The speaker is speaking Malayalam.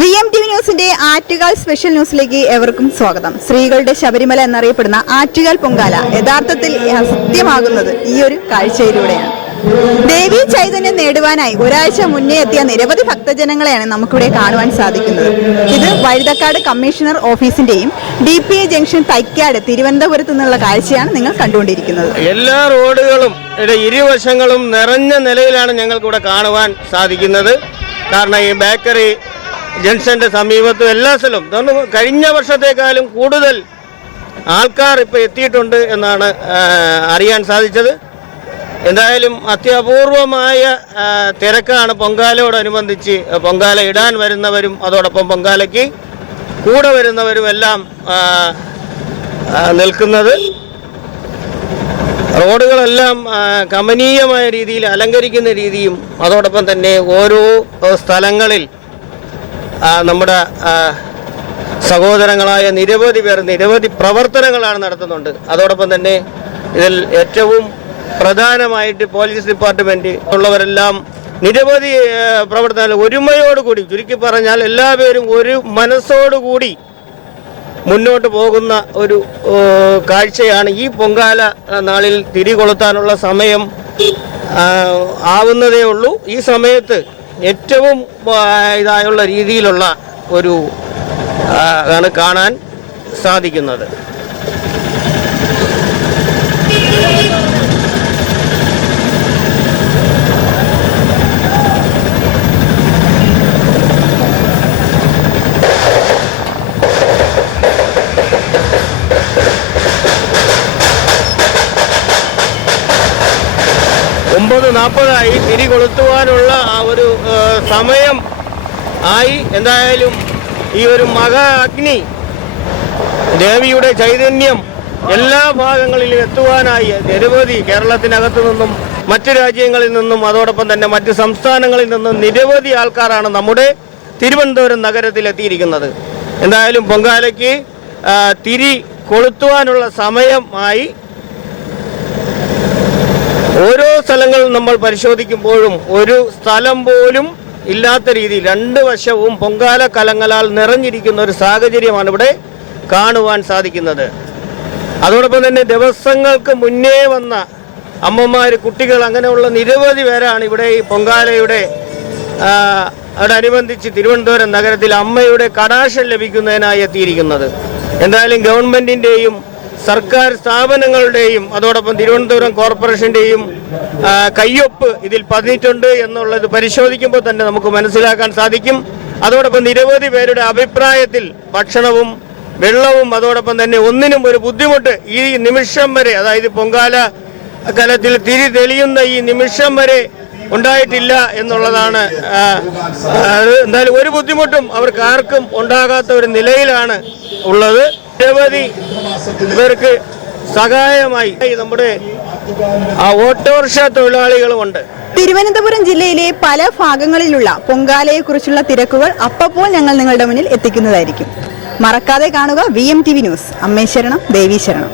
VMTV ന്യൂസിന്റെ ആറ്റുകാൽ സ്പെഷ്യൽ ന്യൂസിലേക്ക് ഏവർക്കും സ്വാഗതം. സ്ത്രീകളുടെ ശബരിമല എന്നറിയപ്പെടുന്ന ആറ്റുകാൽ പൊങ്കാല യഥാർത്ഥത്തിൽ സത്യമാകുന്നത് ഈ ഒരു കാഴ്ചയിലൂടെയാണ്. ദേവീ ചൈതന്യം നേടുവാനായി ഒരാഴ്ച മുന്നേ എത്തിയ നിരവധി ഭക്തജനങ്ങളെയാണ് നമുക്കിവിടെ കാണുവാൻ സാധിക്കുന്നത്. ഇത് വഴുതക്കാട് കമ്മീഷണർ ഓഫീസിന്റെയും DPA ജംഗ്ഷൻ തൈക്കാട് തിരുവനന്തപുരത്ത് നിന്നുള്ള കാഴ്ചയാണ് നിങ്ങൾ കണ്ടുകൊണ്ടിരിക്കുന്നത്. എല്ലാ റോഡുകളും ഇരുവശങ്ങളും നിറഞ്ഞ നിലയിലാണ് ഞങ്ങൾക്കിവിടെ കാണുവാൻ സാധിക്കുന്നത്. കാരണം ഈ ബേക്കറി ജംഗ്ഷന്റെ സമീപത്തും എല്ലാ സ്ഥലവും കഴിഞ്ഞ വർഷത്തെക്കാളും കൂടുതൽ ആൾക്കാർ ഇപ്പോൾ എത്തിയിട്ടുണ്ട് എന്നാണ് അറിയാൻ സാധിച്ചത്. എന്തായാലും അത്യപൂർവമായ തിരക്കാണ് പൊങ്കാലയോടനുബന്ധിച്ച് പൊങ്കാല ഇടാൻ വരുന്നവരും അതോടൊപ്പം പൊങ്കാലയ്ക്ക് കൂടെ വരുന്നവരും എല്ലാം നിൽക്കുന്നത്. റോഡുകളെല്ലാം കമനീയമായ രീതിയിൽ അലങ്കരിക്കുന്ന രീതിയും അതോടൊപ്പം തന്നെ ഓരോ സ്ഥലങ്ങളിൽ നമ്മുടെ സഹോദരങ്ങളായ നിരവധി പേർ നിരവധി പ്രവർത്തനങ്ങളാണ് നടത്തുന്നുണ്ട്. അതോടൊപ്പം തന്നെ ഇതിൽ ഏറ്റവും പ്രധാനമായിട്ട് പോലീസ് ഡിപ്പാർട്ട്മെന്റ് ഉള്ളവരെല്ലാം നിരവധി പ്രവർത്തനങ്ങൾ ഒരുമയോടുകൂടി, ചുരുക്കി പറഞ്ഞാൽ എല്ലാവരും ഒരു മനസ്സോടുകൂടി മുന്നോട്ട് പോകുന്ന ഒരു കാഴ്ചയാണ്. ഈ പൊങ്കാല നാളിൽ തിരികൊളുത്താനുള്ള സമയം ആവുന്നതേ ഉള്ളൂ. ഈ സമയത്ത് ഏറ്റവും ഇതായുള്ള രീതിയിലുള്ള ഒരു ആണ് കാണാൻ സാധിക്കുന്നത്. .40 തിരി കൊളുത്തുവാനുള്ള ആ ഒരു സമയം ആയി. എന്തായാലും ഈ ഒരു മഹാ അഗ്നി ദേവിയുടെ ചൈതന്യം എല്ലാ ഭാഗങ്ങളിലും എത്തുവാനായി നിരവധി കേരളത്തിനകത്തു നിന്നും മറ്റു രാജ്യങ്ങളിൽ നിന്നും അതോടൊപ്പം തന്നെ മറ്റ് സംസ്ഥാനങ്ങളിൽ നിന്നും നിരവധി ആൾക്കാരാണ് നമ്മുടെ തിരുവനന്തപുരം നഗരത്തിൽ എത്തിയിരിക്കുന്നത്. എന്തായാലും പൊങ്കാലയ്ക്ക് തിരി കൊളുത്തുവാനുള്ള സമയമായി. ഓരോ സ്ഥലങ്ങളും നമ്മൾ പരിശോധിക്കുമ്പോഴും ഒരു സ്ഥലം പോലും ഇല്ലാത്ത രീതിയിൽ രണ്ട് വശവും പൊങ്കാല കലങ്ങളാൽ നിറഞ്ഞിരിക്കുന്ന ഒരു സാഹചര്യമാണ് ഇവിടെ കാണുവാൻ സാധിക്കുന്നത്. അതോടൊപ്പം തന്നെ ദിവസങ്ങൾക്ക് മുന്നേ വന്ന അമ്മമാർ, കുട്ടികൾ, അങ്ങനെയുള്ള നിരവധി പേരാണ് ഇവിടെ ഈ പൊങ്കാലയുടെ അതോടനുബന്ധിച്ച് തിരുവനന്തപുരം നഗരത്തിൽ അമ്മയുടെ കടാക്ഷം ലഭിക്കുന്നതിനായി എത്തിയിരിക്കുന്നത്. എന്തായാലും ഗവൺമെന്റിന്റെയും സർക്കാർ സ്ഥാപനങ്ങളുടെയും അതോടൊപ്പം തിരുവനന്തപുരം കോർപ്പറേഷന്റെയും കയ്യൊപ്പ് ഇതിൽ പതിഞ്ഞിട്ടുണ്ട് എന്നുള്ളത് പരിശോധിക്കുമ്പോൾ തന്നെ നമുക്ക് മനസ്സിലാക്കാൻ സാധിക്കും. അതോടൊപ്പം നിരവധി പേരുടെ അഭിപ്രായത്തിൽ ഭക്ഷണവും വെള്ളവും അതോടൊപ്പം തന്നെ ഒന്നിനും ഒരു ബുദ്ധിമുട്ട് ഈ നിമിഷം വരെ, അതായത് പൊങ്കാല കലത്തിൽ തിരി തെളിയുന്ന ഈ നിമിഷം വരെ ഉണ്ടായിട്ടില്ല എന്നുള്ളതാണ്. എന്തായാലും ഒരു ബുദ്ധിമുട്ടും അവർക്ക് ആർക്കും ഉണ്ടാകാത്ത ഒരു നിലയിലാണ് ഉള്ളത്. നിരവധി പേർക്ക് സഹായമായി നമ്മുടെ ഓട്ടോറിക്ഷ തൊഴിലാളികളുമുണ്ട്. തിരുവനന്തപുരം ജില്ലയിലെ പല ഭാഗങ്ങളിലുള്ള പൊങ്കാലയെക്കുറിച്ചുള്ള തിരക്കുകൾ അപ്പോൾ ഞങ്ങൾ നിങ്ങളുടെ മുന്നിൽ എത്തിക്കുന്നതായിരിക്കും. മറക്കാതെ കാണുക VMTV ന്യൂസ്. അമ്മേ ശരണം, ദേവീ ശരണം.